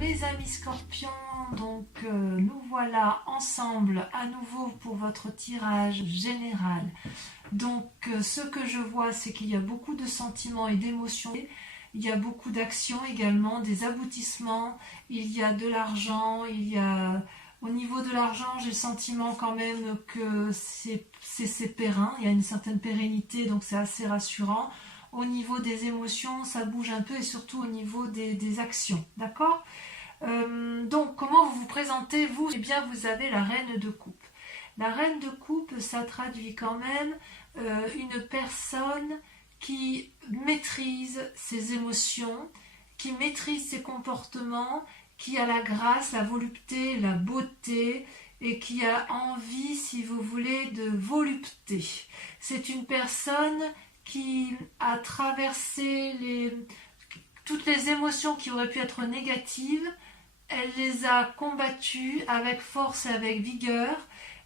mes amis scorpions, donc nous voilà ensemble à nouveau pour votre tirage général. Donc ce que je vois, c'est qu'il y a beaucoup de sentiments et d'émotions, il y a beaucoup d'actions également, des aboutissements, il y a de l'argent, il y a... Au niveau de l'argent, j'ai le sentiment quand même que c'est périn, il y a une certaine pérennité, donc c'est assez rassurant. Au niveau des émotions, ça bouge un peu et surtout au niveau des actions, d'accord? Donc, comment vous vous présentez, vous? Eh bien, vous avez la reine de coupe. La reine de coupe, ça traduit quand même une personne qui maîtrise ses émotions, qui maîtrise ses comportements, qui a la grâce, la volupté, la beauté et qui a envie, si vous voulez, de volupté. C'est une personne qui a traversé toutes les émotions qui auraient pu être négatives, elle les a combattues avec force et avec vigueur,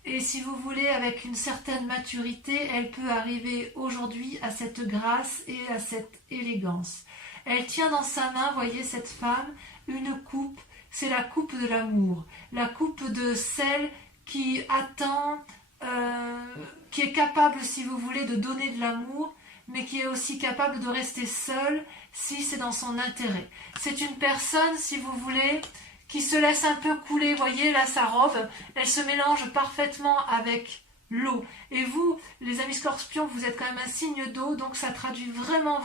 et si vous voulez, avec une certaine maturité, elle peut arriver aujourd'hui à cette grâce et à cette élégance. Elle tient dans sa main, voyez cette femme, une coupe, c'est la coupe de l'amour, la coupe de celle qui attend, qui est capable, si vous voulez, de donner de l'amour, mais qui est aussi capable de rester seule si c'est dans son intérêt. C'est une personne, si vous voulez, qui se laisse un peu couler, voyez là sa robe, elle se mélange parfaitement avec l'eau. Et vous, les amis scorpions, vous êtes quand même un signe d'eau, donc ça traduit vraiment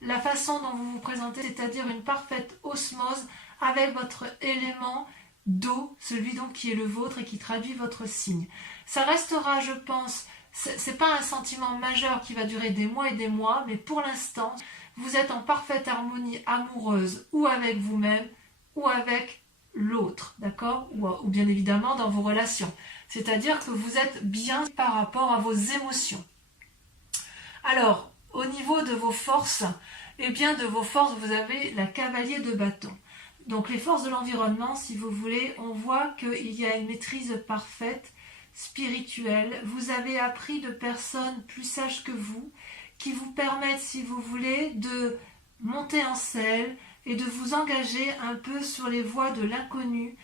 la façon dont vous vous présentez, c'est-à-dire une parfaite osmose avec votre élément d'eau, celui donc qui est le vôtre et qui traduit votre signe. Ça restera, je pense, c'est pas un sentiment majeur qui va durer des mois et des mois, mais pour l'instant, vous êtes en parfaite harmonie amoureuse ou avec vous-même ou avec l'autre, d'accord, ou bien évidemment dans vos relations. C'est-à-dire que vous êtes bien par rapport à vos émotions. Alors, au niveau de vos forces, eh bien de vos forces, vous avez la cavalier de bâton. Donc les forces de l'environnement, si vous voulez, on voit qu'il y a une maîtrise parfaite, spirituelle. Vous avez appris de personnes plus sages que vous, qui vous permettent, si vous voulez, de monter en selle et de vous engager un peu sur les voies de l'inconnu,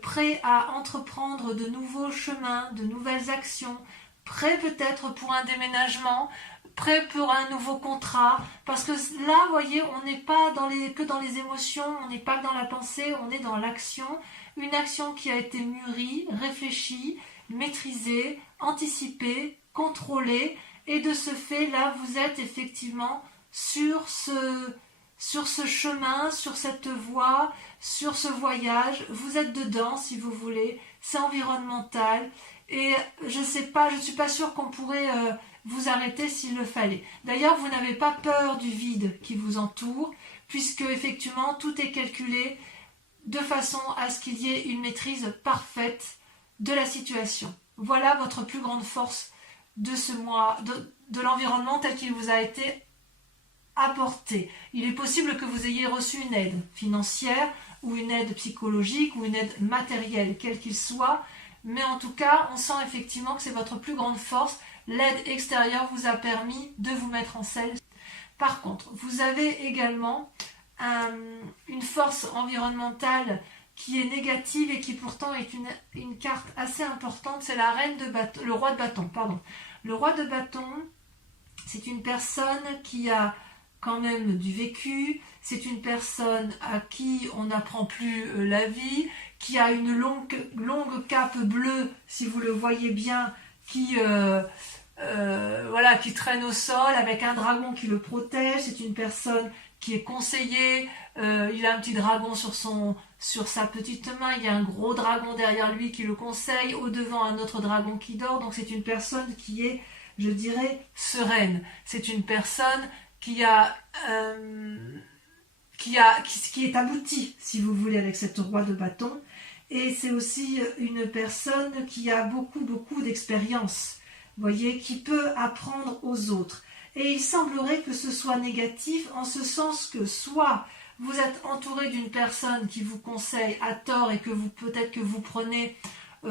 prêt à entreprendre de nouveaux chemins, de nouvelles actions, prêt peut-être pour un déménagement, prêt pour un nouveau contrat, parce que là, vous voyez, on n'est pas que dans les émotions, on n'est pas que dans la pensée, on est dans l'action, une action qui a été mûrie, réfléchie, maîtrisée, anticipée, contrôlée, et de ce fait, là, vous êtes effectivement sur ce chemin, sur cette voie, sur ce voyage, vous êtes dedans, si vous voulez, c'est environnemental, et je ne suis pas sûre qu'on pourrait vous arrêter s'il le fallait. D'ailleurs, vous n'avez pas peur du vide qui vous entoure, puisque effectivement, tout est calculé de façon à ce qu'il y ait une maîtrise parfaite de la situation. Voilà votre plus grande force de ce mois, de l'environnement tel qu'il vous a été apporté. Il est possible que vous ayez reçu une aide financière ou une aide psychologique ou une aide matérielle, quel qu'il soit, mais en tout cas, on sent effectivement que c'est votre plus grande force. L'aide extérieure vous a permis de vous mettre en selle. Par contre, vous avez également une force environnementale qui est négative et qui pourtant est une carte assez importante, c'est la reine de bâton, le roi de bâton, pardon. Le roi de bâton, c'est une personne qui a quand même du vécu, c'est une personne à qui on n'apprend plus la vie, qui a une longue cape bleue, si vous le voyez bien, qui traîne au sol avec un dragon qui le protège. C'est une personne qui est conseillée, il a un petit dragon sur sa petite main, il y a un gros dragon derrière lui qui le conseille, au devant un autre dragon qui dort, donc c'est une personne qui est, je dirais, sereine. C'est une personne qui est aboutie, si vous voulez, avec cette roi de bâton, et c'est aussi une personne qui a beaucoup d'expérience, voyez, qui peut apprendre aux autres. Et il semblerait que ce soit négatif en ce sens que soit vous êtes entouré d'une personne qui vous conseille à tort et que peut-être que vous prenez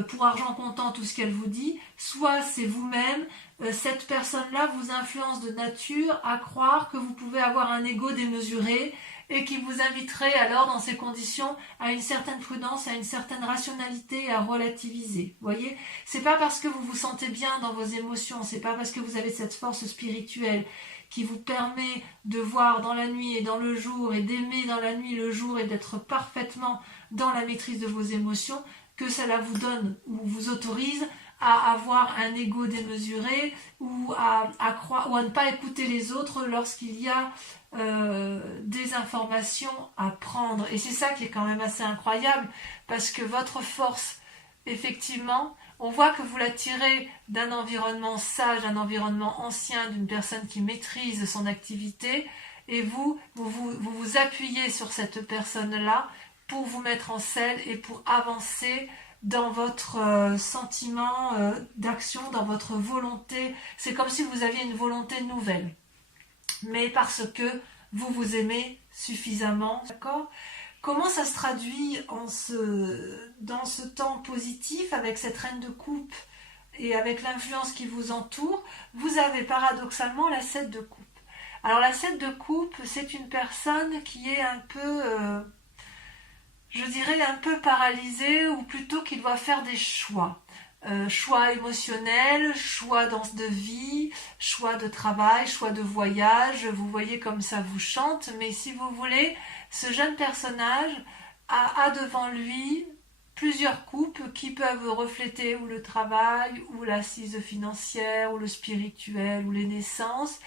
pour argent comptant tout ce qu'elle vous dit, soit c'est vous-même, cette personne-là vous influence de nature à croire que vous pouvez avoir un ego démesuré et qui vous inviterait alors dans ces conditions à une certaine prudence, à une certaine rationalité et à relativiser. Vous voyez, c'est pas parce que vous vous sentez bien dans vos émotions, c'est pas parce que vous avez cette force spirituelle qui vous permet de voir dans la nuit et dans le jour et d'aimer dans la nuit et le jour et d'être parfaitement dans la maîtrise de vos émotions que cela vous donne ou vous autorise à avoir un ego démesuré ou à croire ou à ne pas écouter les autres lorsqu'il y a des informations à prendre. Et c'est ça qui est quand même assez incroyable parce que votre force, effectivement, on voit que vous la tirez d'un environnement sage, d'un environnement ancien, d'une personne qui maîtrise son activité et vous appuyez sur cette personne-là pour vous mettre en selle et pour avancer dans votre sentiment d'action, dans votre volonté. C'est comme si vous aviez une volonté nouvelle. Mais parce que vous vous aimez suffisamment, d'accord ? Comment ça se traduit dans ce temps positif avec cette reine de coupe et avec l'influence qui vous entoure? Vous avez paradoxalement la 7 de coupe. Alors la 7 de coupe, c'est une personne qui est un peu... je dirais un peu paralysé ou plutôt qu'il doit faire des choix. Choix émotionnels, choix de vie, choix de travail, choix de voyage. Vous voyez comme ça vous chante, mais si vous voulez, ce jeune personnage a devant lui plusieurs coupes qui peuvent refléter ou le travail, ou l'assise financière, ou le spirituel, ou les naissances.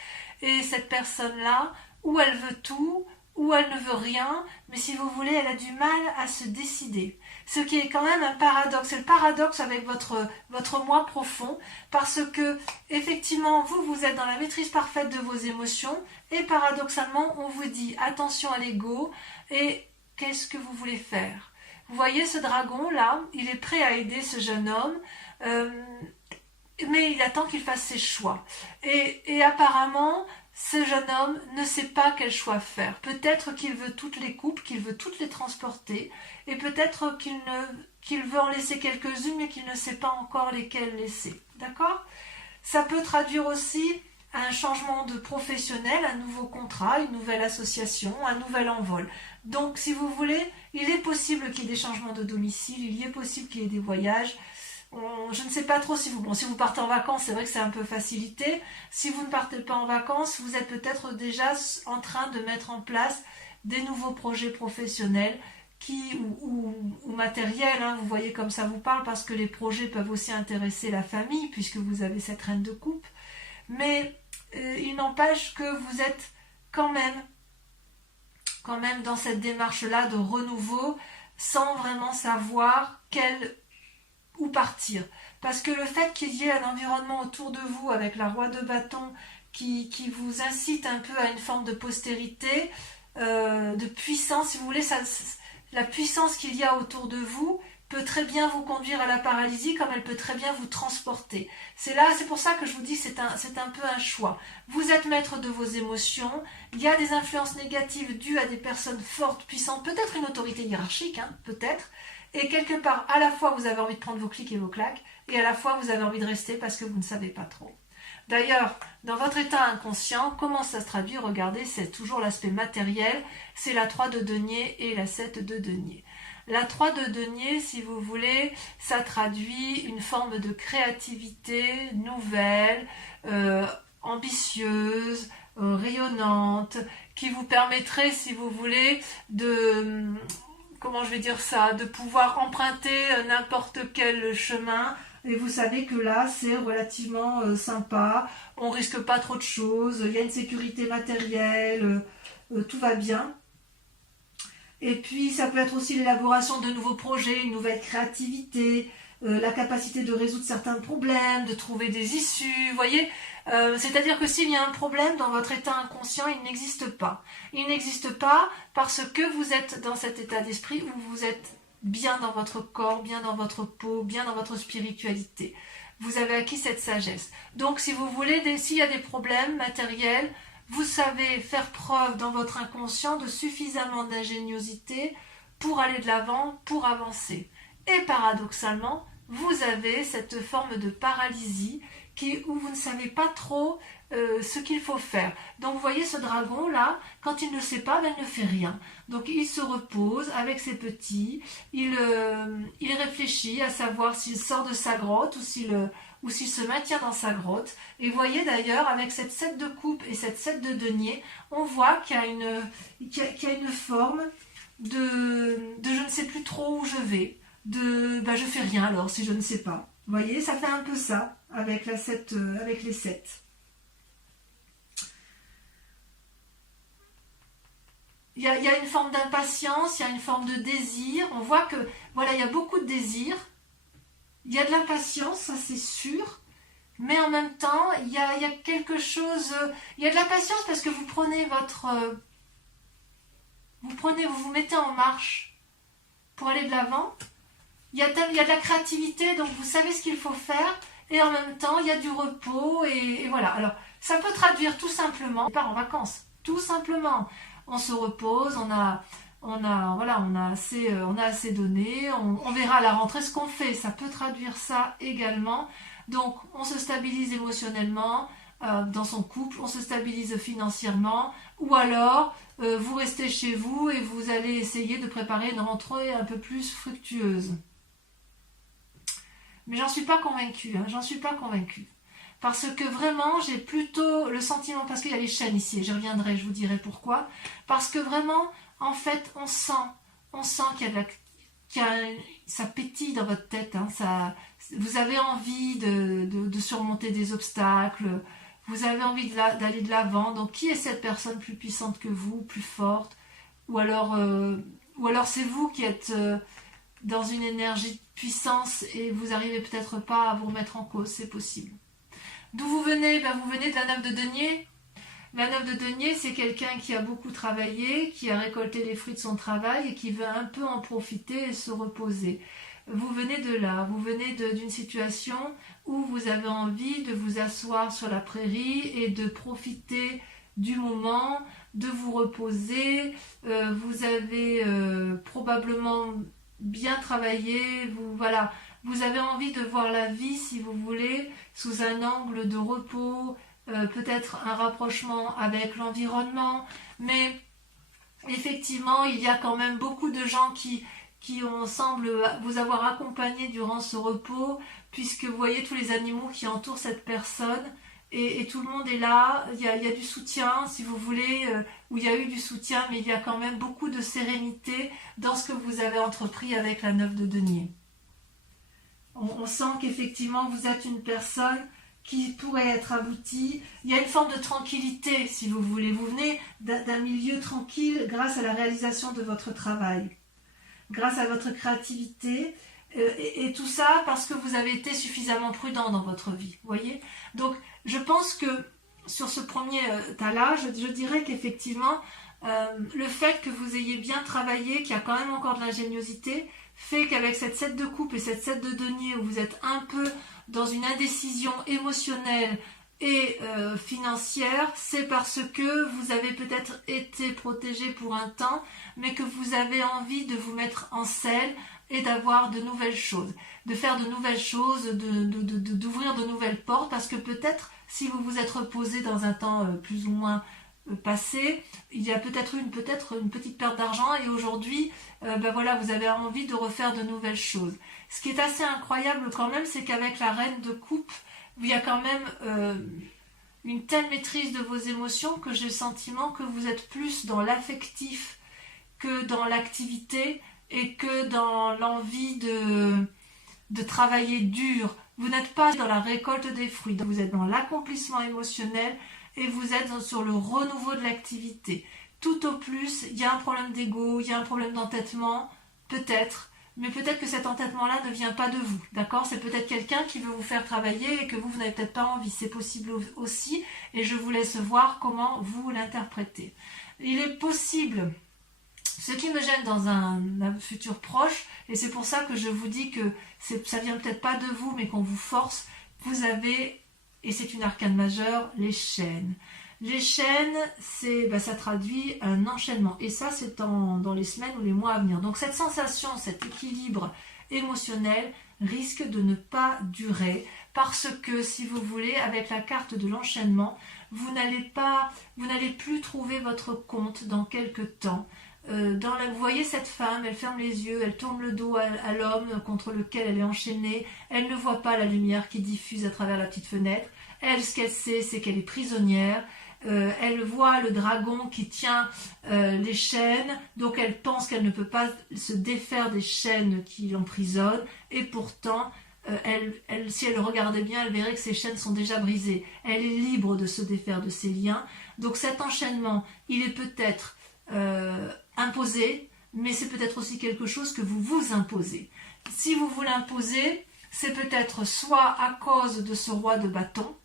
Et cette personne-là, ou elle veut tout, ou elle ne veut rien, mais si vous voulez, elle a du mal à se décider. Ce qui est quand même un paradoxe. C'est le paradoxe avec votre moi profond, parce que, effectivement, vous êtes dans la maîtrise parfaite de vos émotions, et paradoxalement, on vous dit attention à l'ego, et qu'est-ce que vous voulez faire? Vous voyez ce dragon-là, il est prêt à aider ce jeune homme, mais il attend qu'il fasse ses choix. Et apparemment, ce jeune homme ne sait pas quel choix faire. Peut-être qu'il veut toutes les coupes, qu'il veut toutes les transporter, et peut-être qu'il veut en laisser quelques-unes, mais qu'il ne sait pas encore lesquelles laisser. D'accord ? Ça peut traduire aussi un changement de professionnel, un nouveau contrat, une nouvelle association, un nouvel envol. Donc, si vous voulez, il est possible qu'il y ait des changements de domicile, il est possible qu'il y ait des voyages. Je ne sais pas trop si vous partez en vacances, c'est vrai que c'est un peu facilité. Si vous ne partez pas en vacances, vous êtes peut-être déjà en train de mettre en place des nouveaux projets professionnels ou matériels. Hein, vous voyez comme ça vous parle, parce que les projets peuvent aussi intéresser la famille, puisque vous avez cette reine de coupe. Mais il n'empêche que vous êtes quand même dans cette démarche-là de renouveau, sans vraiment savoir où partir. Parce que le fait qu'il y ait un environnement autour de vous avec la roi de bâton qui vous incite un peu à une forme de postérité, de puissance, si vous voulez, la puissance qu'il y a autour de vous peut très bien vous conduire à la paralysie, comme elle peut très bien vous transporter. C'est pour ça que je vous dis que c'est un peu un choix. Vous êtes maître de vos émotions, il y a des influences négatives dues à des personnes fortes, puissantes, peut-être une autorité hiérarchique, hein, peut-être, et quelque part, à la fois vous avez envie de prendre vos clics et vos claques, et à la fois vous avez envie de rester parce que vous ne savez pas trop. D'ailleurs, dans votre état inconscient, comment ça se traduit? Regardez, c'est toujours l'aspect matériel, c'est la 3 de denier et la 7 de denier. La 3 de denier, si vous voulez, ça traduit une forme de créativité nouvelle, ambitieuse, rayonnante, qui vous permettrait, si vous voulez, de pouvoir emprunter n'importe quel chemin. Et vous savez que là, c'est relativement sympa, on risque pas trop de choses, il y a une sécurité matérielle, tout va bien. Et puis, ça peut être aussi l'élaboration de nouveaux projets, une nouvelle créativité, la capacité de résoudre certains problèmes, de trouver des issues, vous voyez. C'est-à-dire que s'il y a un problème dans votre état inconscient, il n'existe pas. Il n'existe pas parce que vous êtes dans cet état d'esprit où vous êtes bien dans votre corps, bien dans votre peau, bien dans votre spiritualité. Vous avez acquis cette sagesse. Donc, si vous voulez, s'il y a des problèmes matériels, vous savez faire preuve dans votre inconscient de suffisamment d'ingéniosité pour aller de l'avant, pour avancer. Et paradoxalement, vous avez cette forme de paralysie où vous ne savez pas trop ce qu'il faut faire. Donc vous voyez ce dragon là, quand il ne sait pas, ben, il ne fait rien. Donc il se repose avec ses petits, il réfléchit à savoir s'il sort de sa grotte ou s'il se maintient dans sa grotte. Et vous voyez d'ailleurs, avec cette 7 de coupe et cette 7 de denier, on voit qu'il y a une forme de je ne sais plus trop où je vais, ben je fais rien alors si je ne sais pas. Vous voyez, ça fait un peu ça avec avec les 7. Il y a une forme d'impatience, il y a une forme de désir. On voit que voilà, il y a beaucoup de désir. Il y a de l'impatience, ça c'est sûr. Mais en même temps, il y a quelque chose. Il y a de la patience parce que vous prenez vous vous mettez en marche pour aller de l'avant. Il y a de la créativité, donc vous savez ce qu'il faut faire. Et en même temps, il y a du repos. Et voilà. Alors, ça peut traduire tout simplement. On part en vacances. Tout simplement. On se repose, on a assez donné. On verra à la rentrée ce qu'on fait. Ça peut traduire ça également. Donc, on se stabilise émotionnellement dans son couple, on se stabilise financièrement, ou alors vous restez chez vous et vous allez essayer de préparer une rentrée un peu plus fructueuse. Mais j'en suis pas convaincue, j'en suis pas convaincue. Parce que vraiment, j'ai plutôt le sentiment, parce qu'il y a les chaînes ici, et j'y reviendrai, je vous dirai pourquoi. Parce que vraiment, en fait, on sent ça pétille dans votre tête, vous avez envie de surmonter des obstacles, vous avez envie d'aller de l'avant. Donc qui est cette personne plus puissante que vous, plus forte, ou alors c'est vous qui êtes dans une énergie de puissance et vous n'arrivez peut-être pas à vous remettre en cause, c'est possible. D'où vous venez? Vous venez de la 9 de denier. La 9 de denier, c'est quelqu'un qui a beaucoup travaillé, qui a récolté les fruits de son travail et qui veut un peu en profiter et se reposer. Vous venez de là, vous venez d'une situation où vous avez envie de vous asseoir sur la prairie et de profiter du moment, de vous reposer. Vous avez probablement bien travaillé, vous avez envie de voir la vie, si vous voulez, sous un angle de repos, peut-être un rapprochement avec l'environnement, mais effectivement, il y a quand même beaucoup de gens qui semblent vous avoir accompagné durant ce repos, puisque vous voyez tous les animaux qui entourent cette personne, et tout le monde est là. Il y a du soutien, si vous voulez, où il y a eu du soutien, mais il y a quand même beaucoup de sérénité dans ce que vous avez entrepris avec la 9 de denier. On sent qu'effectivement, vous êtes une personne qui pourrait être aboutie. Il y a une forme de tranquillité, si vous voulez. Vous venez d'un milieu tranquille grâce à la réalisation de votre travail, grâce à votre créativité, et tout ça parce que vous avez été suffisamment prudent dans votre vie, vous voyez. Donc, je pense que sur ce premier tas-là, je dirais qu'effectivement, le fait que vous ayez bien travaillé, qu'il y a quand même encore de l'ingéniosité, fait qu'avec cette 7 de coupe et cette 7 de denier, où vous êtes un peu dans une indécision émotionnelle et financière, c'est parce que vous avez peut-être été protégé pour un temps, mais que vous avez envie de vous mettre en selle et d'avoir de nouvelles choses, de faire de nouvelles choses, d'ouvrir de nouvelles portes, parce que peut-être si vous vous êtes reposé dans un temps plus ou moins passé, il y a peut-être une petite perte d'argent, et aujourd'hui vous avez envie de refaire de nouvelles choses. Ce qui est assez incroyable quand même, c'est qu'avec la reine de coupe, il y a quand même une telle maîtrise de vos émotions que j'ai le sentiment que vous êtes plus dans l'affectif que dans l'activité et que dans l'envie de travailler dur. Vous n'êtes pas dans la récolte des fruits, vous êtes dans l'accomplissement émotionnel et vous êtes sur le renouveau de l'activité. Tout au plus, il y a un problème d'ego, il y a un problème d'entêtement, peut-être, mais peut-être que cet entêtement-là ne vient pas de vous, d'accord? C'est peut-être quelqu'un qui veut vous faire travailler et que vous n'avez peut-être pas envie, c'est possible aussi, et je vous laisse voir comment vous l'interprétez. Il est possible, ce qui me gêne dans un futur proche, et c'est pour ça que je vous dis que ça vient peut-être pas de vous, mais qu'on vous force, vous avez, et c'est une arcane majeure, les chaînes. Les chaînes, ça traduit un enchaînement. Et ça, c'est dans les semaines ou les mois à venir. Donc cette sensation, cet équilibre émotionnelle risque de ne pas durer parce que, si vous voulez, avec la carte de l'enchaînement, vous n'allez plus trouver votre compte dans quelques temps. Vous voyez cette femme, elle ferme les yeux, elle tourne le dos à l'homme contre lequel elle est enchaînée, elle ne voit pas la lumière qui diffuse à travers la petite fenêtre, elle, ce qu'elle sait, c'est qu'elle est prisonnière, elle voit le dragon qui tient les chaînes, donc elle pense qu'elle ne peut pas se défaire des chaînes qui l'emprisonnent, et pourtant, si elle regardait bien, elle verrait que ses chaînes sont déjà brisées. Elle est libre de se défaire de ses liens. Donc cet enchaînement, il est peut-être imposé, mais c'est peut-être aussi quelque chose que vous vous imposez. Si vous vous l'imposez, c'est peut-être soit à cause de ce roi de bâton,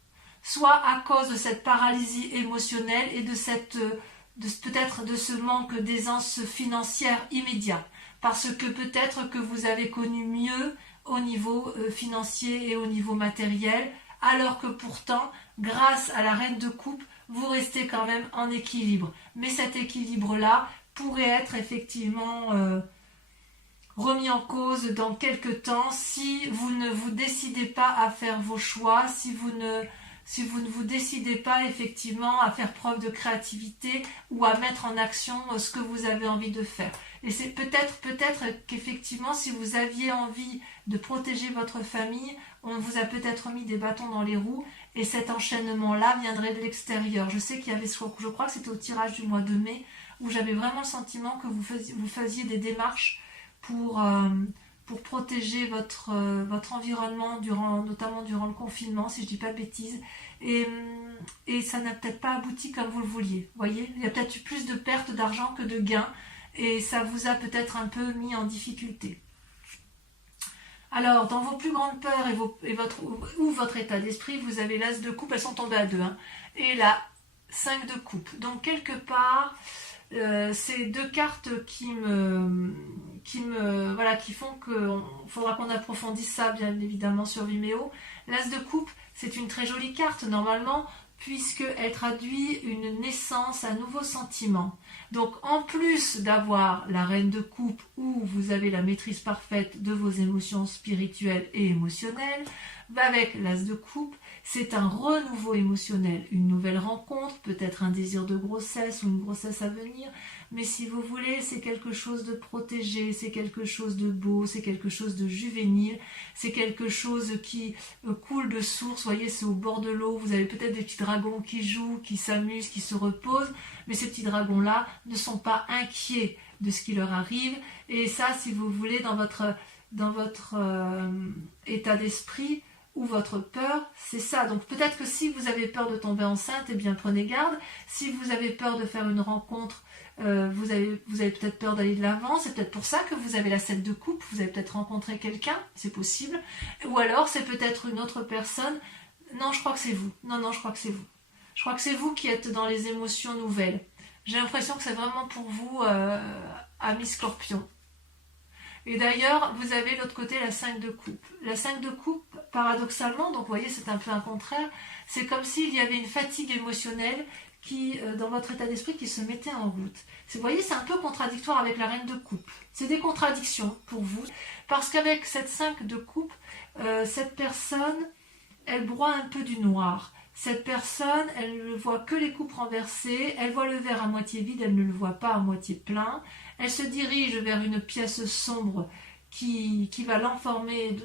soit à cause de cette paralysie émotionnelle et peut-être de ce manque d'aisance financière immédiat. Parce que peut-être que vous avez connu mieux au niveau financier et au niveau matériel, alors que pourtant, grâce à la reine de coupe, vous restez quand même en équilibre. Mais cet équilibre-là pourrait être effectivement remis en cause dans quelques temps si vous ne vous décidez pas à faire vos choix, si vous ne vous décidez pas effectivement à faire preuve de créativité ou à mettre en action ce que vous avez envie de faire. Et c'est peut-être qu'effectivement, si vous aviez envie de protéger votre famille, on vous a peut-être mis des bâtons dans les roues et cet enchaînement-là viendrait de l'extérieur. Je sais qu'il y avait, je crois que c'était au tirage du mois de mai, où j'avais vraiment le sentiment que vous faisiez des démarches pour protéger votre environnement, notamment durant le confinement, si je ne dis pas de bêtises. Et ça n'a peut-être pas abouti comme vous le vouliez. Voyez, il y a peut-être eu plus de pertes d'argent que de gains. Et ça vous a peut-être un peu mis en difficulté. Alors, dans vos plus grandes peurs ou votre état d'esprit, vous avez l'as de coupe, elles sont tombées à 2, hein, et la 5 de coupe. Donc, quelque part, c'est deux cartes qui font qu'il faudra qu'on approfondisse ça, bien évidemment, sur Vimeo. L'as de coupe, c'est une très jolie carte, normalement, puisqu'elle traduit une naissance, un nouveau sentiment. Donc, en plus d'avoir la reine de coupe où vous avez la maîtrise parfaite de vos émotions spirituelles et émotionnelles, avec l'as de coupe, c'est un renouveau émotionnel, une nouvelle rencontre, peut-être un désir de grossesse ou une grossesse à venir, mais si vous voulez, c'est quelque chose de protégé, c'est quelque chose de beau, c'est quelque chose de juvénile, c'est quelque chose qui coule de source, vous voyez, c'est au bord de l'eau, vous avez peut-être des petits dragons qui jouent, qui s'amusent, qui se reposent, mais ces petits dragons-là ne sont pas inquiets de ce qui leur arrive, et ça, si vous voulez, dans votre état d'esprit, ou votre peur, c'est ça. Donc peut-être que si vous avez peur de tomber enceinte, eh bien prenez garde. Si vous avez peur de faire une rencontre, vous avez peut-être peur d'aller de l'avant, c'est peut-être pour ça que vous avez la 7 de coupe, vous avez peut-être rencontré quelqu'un, c'est possible. Ou alors c'est peut-être une autre personne. Non, je crois que c'est vous. Non, je crois que c'est vous. Je crois que c'est vous qui êtes dans les émotions nouvelles. J'ai l'impression que c'est vraiment pour vous, amis Scorpion. Et d'ailleurs, vous avez de l'autre côté la 5 de coupe. La 5 de coupe, paradoxalement, donc vous voyez, c'est un peu un contraire, c'est comme s'il y avait une fatigue émotionnelle qui, dans votre état d'esprit, qui se mettait en route. Vous voyez, c'est un peu contradictoire avec la reine de coupe. C'est des contradictions pour vous, parce qu'avec cette 5 de coupe, cette personne, elle broie un peu du noir. Cette personne, elle ne voit que les coupes renversées, elle voit le verre à moitié vide, elle ne le voit pas à moitié plein. Elle se dirige vers une pièce sombre qui va l'enfermer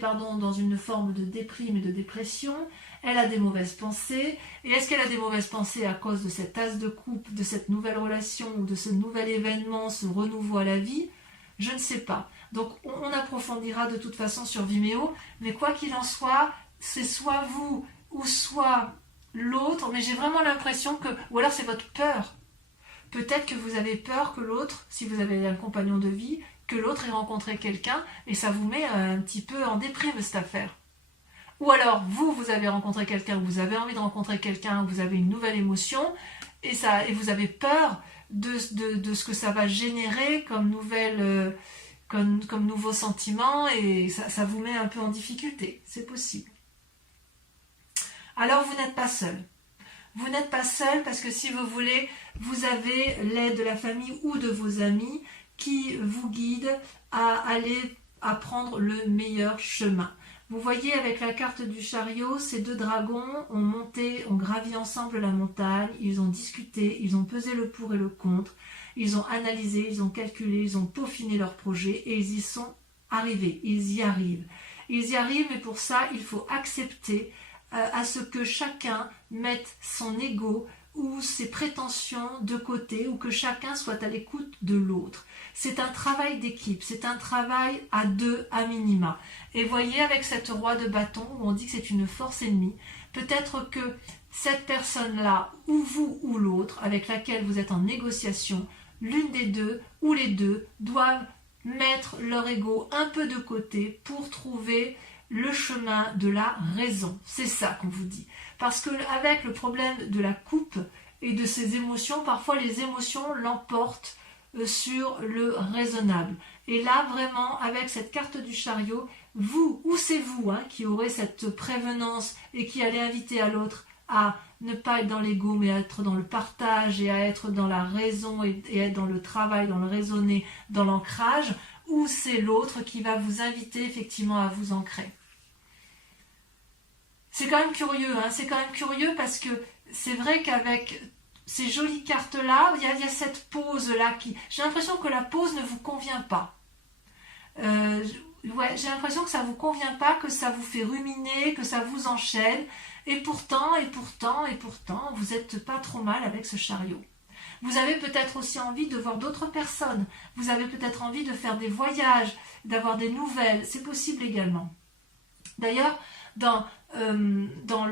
dans une forme de déprime et de dépression. Elle a des mauvaises pensées. Et est-ce qu'elle a des mauvaises pensées à cause de cet as de coupe, de cette nouvelle relation ou de ce nouvel événement, ce renouveau à la vie? Je ne sais pas. Donc on approfondira de toute façon sur Vimeo. Mais quoi qu'il en soit, c'est soit vous ou soit l'autre. Mais j'ai vraiment l'impression que... Ou alors c'est votre peur. Peut-être que vous avez peur que l'autre, si vous avez un compagnon de vie, que l'autre ait rencontré quelqu'un et ça vous met un petit peu en déprime cette affaire. Ou alors vous avez rencontré quelqu'un, vous avez envie de rencontrer quelqu'un, vous avez une nouvelle émotion et vous avez peur de ce que ça va générer comme nouveau sentiment et ça vous met un peu en difficulté. C'est possible. Alors vous n'êtes pas seul. Vous n'êtes pas seul parce que si vous voulez, vous avez l'aide de la famille ou de vos amis qui vous guident à à prendre le meilleur chemin. Vous voyez avec la carte du chariot, ces deux dragons ont gravi ensemble la montagne, ils ont discuté, ils ont pesé le pour et le contre, ils ont analysé, ils ont calculé, ils ont peaufiné leur projet et ils y sont arrivés, ils y arrivent. Ils y arrivent, mais pour ça, il faut accepter à ce que chacun mette son ego ou ses prétentions de côté, ou que chacun soit à l'écoute de l'autre. C'est un travail d'équipe, c'est un travail à deux à minima. Et voyez avec cette roi de bâton, où on dit que c'est une force ennemie, peut-être que cette personne-là, ou vous ou l'autre, avec laquelle vous êtes en négociation, l'une des deux ou les deux doivent mettre leur ego un peu de côté pour trouver le chemin de la raison. C'est ça qu'on vous dit. Parce que avec le problème de la coupe et de ses émotions, parfois les émotions l'emportent sur le raisonnable. Et là, vraiment, avec cette carte du chariot, vous, ou c'est vous qui aurez cette prévenance et qui allez inviter à l'autre à ne pas être dans l'ego, mais à être dans le partage et à être dans la raison et être dans le travail, dans le raisonner, dans l'ancrage, ou c'est l'autre qui va vous inviter effectivement à vous ancrer. C'est quand même curieux, c'est quand même curieux parce que c'est vrai qu'avec ces jolies cartes-là, il y a cette pause-là qui... J'ai l'impression que la pause ne vous convient pas. J'ai l'impression que ça ne vous convient pas, que ça vous fait ruminer, que ça vous enchaîne. Et pourtant, vous n'êtes pas trop mal avec ce chariot. Vous avez peut-être aussi envie de voir d'autres personnes. Vous avez peut-être envie de faire des voyages, d'avoir des nouvelles. C'est possible également. D'ailleurs, dans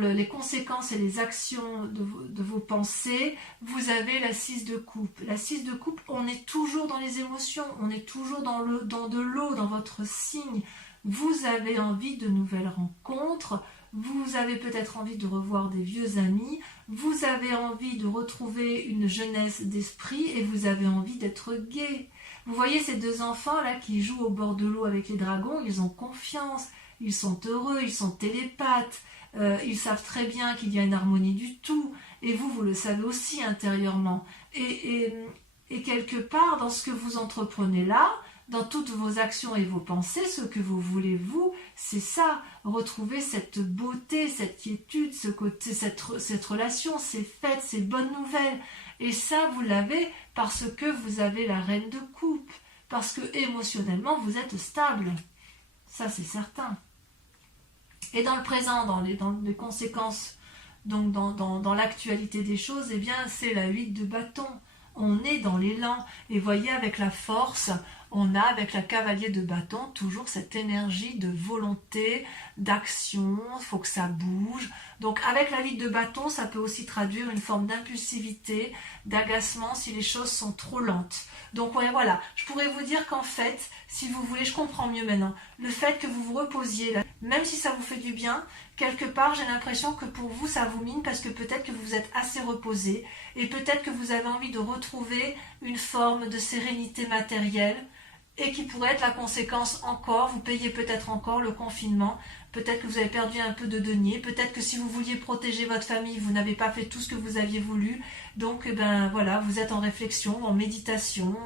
les conséquences et les actions de vos pensées, vous avez la 6 de coupe. La 6 de coupe, on est toujours dans les émotions, on est toujours dans de l'eau, dans votre signe. Vous avez envie de nouvelles rencontres, vous avez peut-être envie de revoir des vieux amis, vous avez envie de retrouver une jeunesse d'esprit et vous avez envie d'être gai. Vous voyez ces deux enfants là qui jouent au bord de l'eau avec les dragons, ils ont confiance. Ils sont heureux, ils sont télépathes, ils savent très bien qu'il y a une harmonie du tout, et vous le savez aussi intérieurement. Et quelque part, dans ce que vous entreprenez là, dans toutes vos actions et vos pensées, ce que vous voulez, vous, c'est ça, retrouver cette beauté, cette quiétude, ce côté, cette relation, ces fêtes, ces bonnes nouvelles. Et ça, vous l'avez parce que vous avez la reine de coupe, parce que émotionnellement, vous êtes stable. Ça, c'est certain. Et dans le présent, dans les conséquences, donc dans l'actualité des choses, eh bien c'est la 8 de bâton. On est dans l'élan. Et voyez, avec la force, on a avec la cavalier de bâton toujours cette énergie de volonté, d'action, il faut que ça bouge. Donc avec la 8 de bâton, ça peut aussi traduire une forme d'impulsivité, d'agacement si les choses sont trop lentes. Donc ouais, voilà, je pourrais vous dire qu'en fait, si vous voulez, je comprends mieux maintenant, le fait que vous vous reposiez là, même si ça vous fait du bien, quelque part j'ai l'impression que pour vous ça vous mine parce que peut-être que vous êtes assez reposé et peut-être que vous avez envie de retrouver une forme de sérénité matérielle et qui pourrait être la conséquence encore, vous payez peut-être encore le confinement, peut-être que vous avez perdu un peu de deniers, peut-être que si vous vouliez protéger votre famille, vous n'avez pas fait tout ce que vous aviez voulu, donc voilà, vous êtes en réflexion, en méditation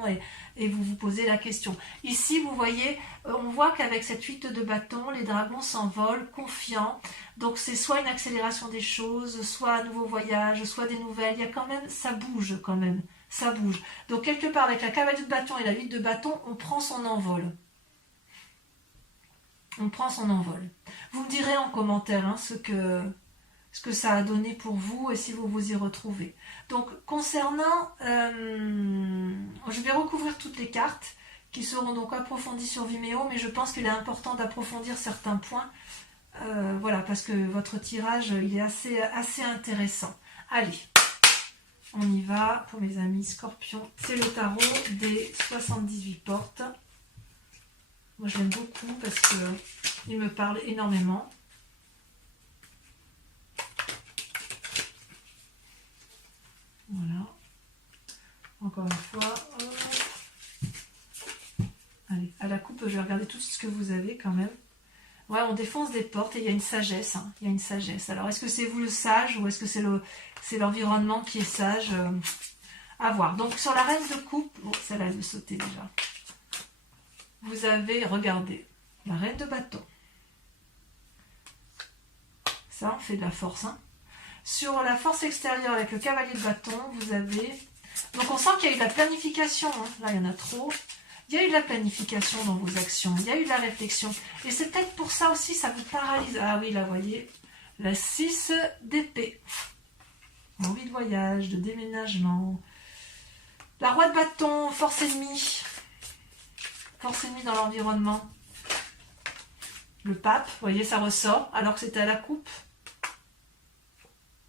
et vous vous posez la question. Ici, vous voyez, on voit qu'avec cette 8 de bâton, les dragons s'envolent confiants, donc c'est soit une accélération des choses, soit un nouveau voyage, soit des nouvelles, il y a quand même, ça bouge quand même. Ça bouge. Donc quelque part avec la cavalier de bâton et la 8 de bâton, on prend son envol. On prend son envol. Vous me direz en commentaire ce que ça a donné pour vous et si vous vous y retrouvez. Donc concernant, je vais recouvrir toutes les cartes qui seront donc approfondies sur Vimeo, mais je pense qu'il est important d'approfondir certains points. Voilà, parce que votre tirage il est assez intéressant. Allez. On y va pour mes amis scorpions. C'est le tarot des 78 portes. Moi je l'aime beaucoup parce qu'il me parle énormément. Voilà. Encore une fois. Allez, à la coupe, je vais regarder tout ce que vous avez quand même. Ouais, on défonce des portes et il y a une sagesse. Il y a une sagesse. Alors, est-ce que c'est vous le sage ou est-ce que c'est l'environnement qui est sage à voir. Donc, sur la reine de coupe, bon, celle-là, elle veut sauter déjà. Vous avez, regardez, la reine de bâton. Ça, on fait de la force. Hein. Sur la force extérieure avec le cavalier de bâton, vous avez... Donc on sent qu'il y a eu de la planification. Hein. Là, il y en a trop. Il y a eu de la planification dans vos actions. Il y a eu de la réflexion. Et c'est peut-être pour ça aussi, ça vous paralyse. Ah oui, là, vous voyez, la 6 d'épée. Envie de voyage, de déménagement. La roi de bâton, force ennemie. Force ennemie dans l'environnement. Le pape, vous voyez, ça ressort, alors que c'était à la coupe.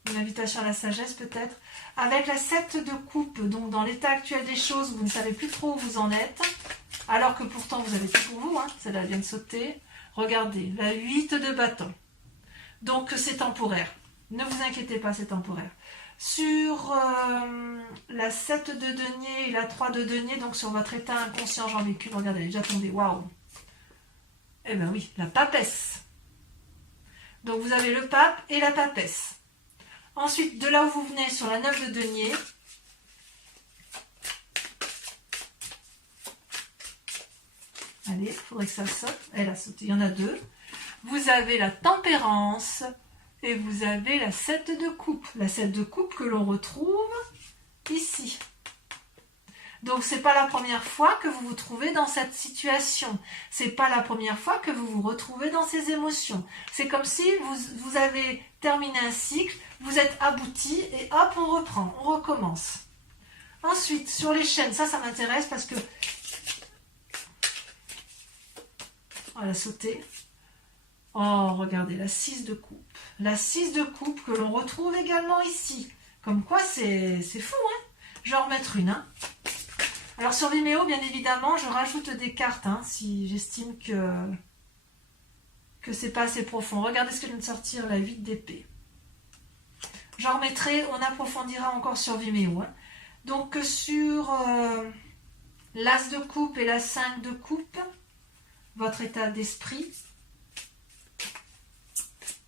Une invitation à la sagesse peut-être. Avec la 7 de coupe, donc dans l'état actuel des choses, vous ne savez plus trop où vous en êtes. Alors que pourtant vous avez tout pour vous, hein. Celle-là vient de sauter. Regardez, la 8 de bâton. Donc c'est temporaire. Ne vous inquiétez pas, c'est temporaire. Sur la 7 de denier et la 3 de denier, donc sur votre état inconscient, j'en ai qu'une, regardez, elle est déjà tombée, waouh. Eh bien oui, la papesse. Donc vous avez le pape et la papesse. Ensuite, de là où vous venez, sur la 9 de denier, allez, il faudrait que ça saute. Elle a sauté, il y en a deux. Vous avez la tempérance et vous avez la 7 de coupe. La 7 de coupe que l'on retrouve ici. Donc, ce n'est pas la première fois que vous vous trouvez dans cette situation. Ce n'est pas la première fois que vous vous retrouvez dans ces émotions. C'est comme si vous avez terminé un cycle, vous êtes abouti et hop, on reprend, on recommence. Ensuite, sur les chaînes, ça m'intéresse parce que... On va sauter. Oh, regardez, la 6 de coupe. La 6 de coupe que l'on retrouve également ici. Comme quoi, c'est fou, hein. Je vais en remettre une, hein. Alors sur Vimeo, bien évidemment, je rajoute des cartes, hein, si j'estime que c'est pas assez profond. Regardez ce que vient de sortir, la 8 d'épée. J'en remettrai, on approfondira encore sur Vimeo. Hein. Donc sur l'As de coupe et la 5 de coupe, votre état d'esprit,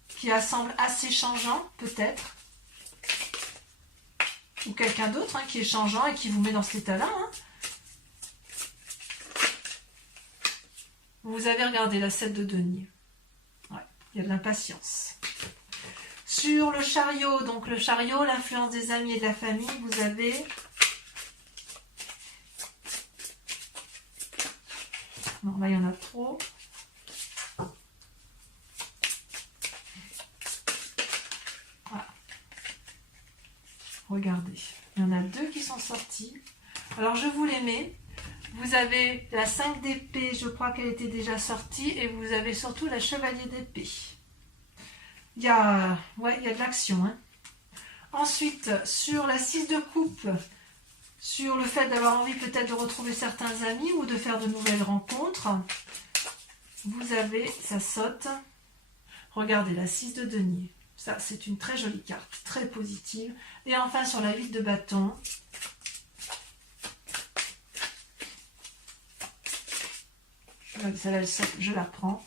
qui semble assez changeant, peut-être. Ou quelqu'un d'autre hein, qui est changeant et qui vous met dans cet état-là. Hein. Vous avez regardé la 7 de denier. Ouais, il y a de l'impatience. Sur le chariot, donc le chariot, l'influence des amis et de la famille, vous avez... Non, là, il y en a trop. Voilà. Regardez, il y en a deux qui sont sortis. Alors, je vous les mets. Vous avez la 5 d'épée, je crois qu'elle était déjà sortie, et vous avez surtout la chevalier d'épée. Il y a de l'action. Hein. Ensuite, sur la 6 de coupe, sur le fait d'avoir envie peut-être de retrouver certains amis ou de faire de nouvelles rencontres, vous avez, ça saute. Regardez, la 6 de denier. Ça, c'est une très jolie carte, très positive. Et enfin, sur la 8 de bâton, celle-là, je la prends.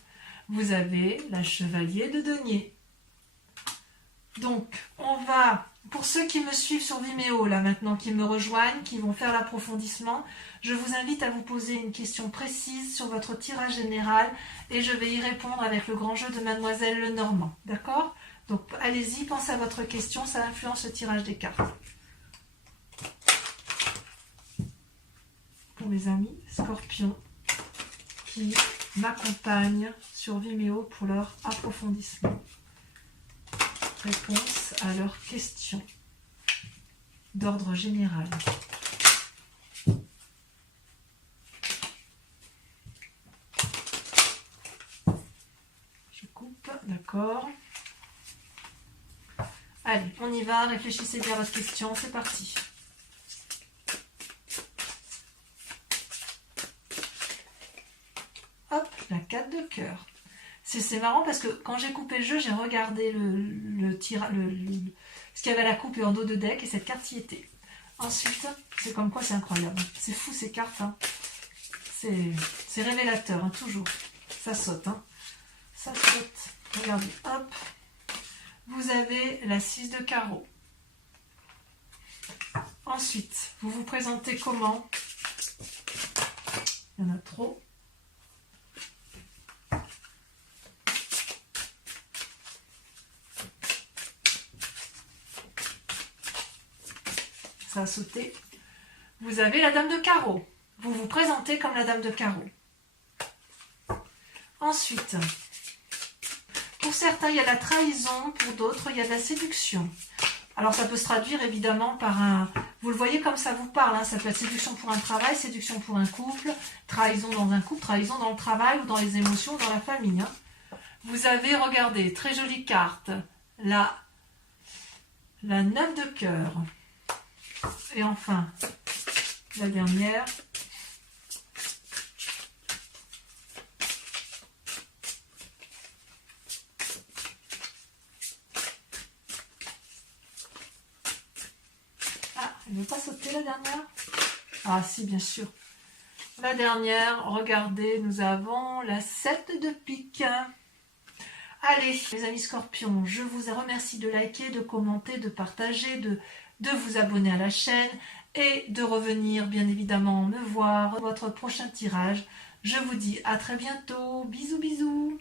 Vous avez la chevalier de denier. Donc, on va, pour ceux qui me suivent sur Vimeo, là maintenant, qui me rejoignent, qui vont faire l'approfondissement, je vous invite à vous poser une question précise sur votre tirage général et je vais y répondre avec le grand jeu de Mademoiselle Lenormand. D'accord? Donc, allez-y, pensez à votre question, ça influence le tirage des cartes. Pour mes amis Scorpions qui m'accompagnent sur Vimeo pour leur approfondissement. Réponse à leurs questions d'ordre général. Je coupe, d'accord. Allez, on y va, réfléchissez bien à votre question, c'est parti. Hop, la 4 de cœur. C'est marrant parce que quand j'ai coupé le jeu, j'ai regardé ce qu'il y avait à la coupe et en dos de deck et cette carte y était. Ensuite, c'est comme quoi c'est incroyable. C'est fou ces cartes. Hein. C'est révélateur, hein, toujours. Ça saute. Hein. Ça saute. Regardez, hop. Vous avez la 6 de carreau. Ensuite, vous vous présentez comment? Il y en a trop. a sauté. Vous avez la dame de carreau. Vous vous présentez comme la dame de carreau. Ensuite, pour certains, il y a la trahison, pour d'autres, il y a de la séduction. Alors, ça peut se traduire évidemment par un... Vous le voyez comme ça vous parle, hein, ça peut être séduction pour un travail, séduction pour un couple, trahison dans un couple, trahison dans le travail ou dans les émotions, dans la famille. Hein. Vous avez, regardez, très jolie carte, la 9 de cœur. Et enfin, la dernière. Elle ne veut pas sauter la dernière? Ah si, bien sûr. La dernière, regardez, nous avons la 7 de pique. Allez, mes amis scorpions, je vous remercie de liker, de commenter, de partager, de vous abonner à la chaîne et de revenir bien évidemment me voir votre prochain tirage. Je vous dis à très bientôt. Bisous, bisous.